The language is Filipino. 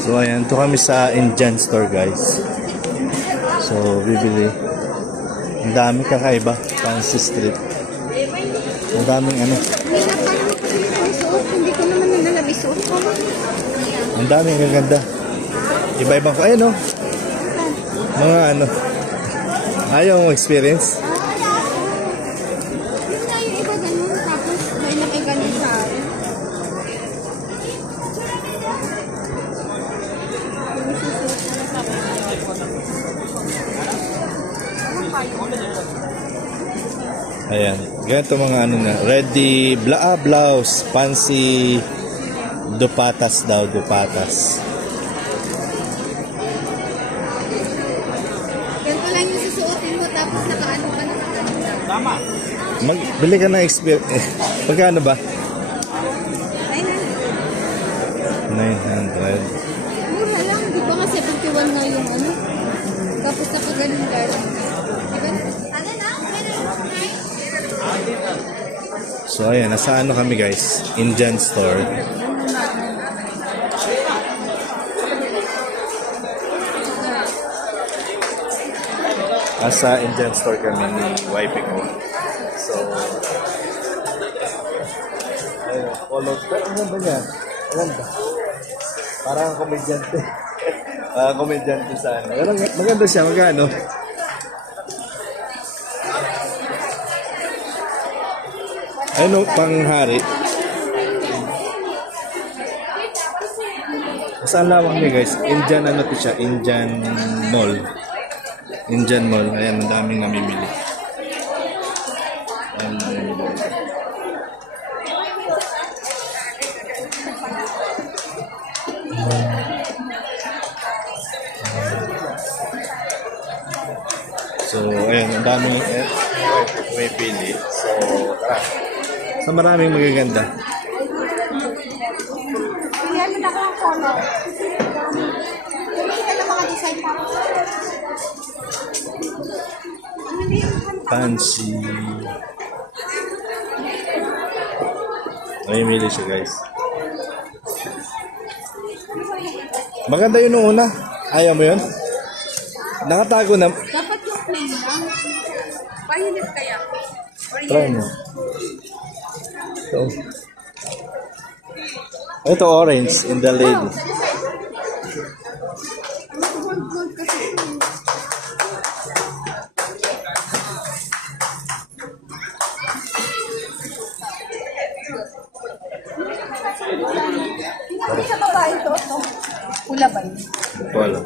So ayan, ito kami sa Indian store guys. So bibili. Ang dami kakaiba. Fancy street. Ang daming ano. Hindi ko naman nalalabisuot. Ang daming gaganda. Iba-ibang ko. Ayun o. Mga ano. Ayaw mo experience? Yun nga yung iba ganun. Tapos may laki ganun sa akin. Ayan. Ganito mga ano na. Ready. Blouse. Fancy. Dupatas daw. Dupatas. Ganito lang yung susuotin mo. Tapos nakaano ka na. Tama. Bili ka ng experience. Pagkano ba? 900. 900. Mura lang. Di ba nga 71 nga yung ano? Tapos nakagaling galing. Diba? Ano na? So ayan, nasa ano kami guys? Indian store. Nasa Indian store kami ni wife ko. So ayun, follow. Ang ganda niya. Ang ganda. Parang komedyante. Komedyante sa ano. Pero maganda siya. Magkano? Ano panghari? Saan lawak niya guys? Indian ano to siya? Indian Mall. Indian Mall. Ayan, ang daming namimili. So, ayan, ang daming may pili. So, tara. So, maraming magaganda. Pilihan mo na ako ng color. Pilihan ng mga design pa. Fancy. May mili siya guys. Maganda yun nung una. Ayaw mo yun? Nakatago na. Dapat yung plain lang. Pahinit kaya. Try mo. Ito orange in the lady. Sa babae to. Pula ba yun? Wala.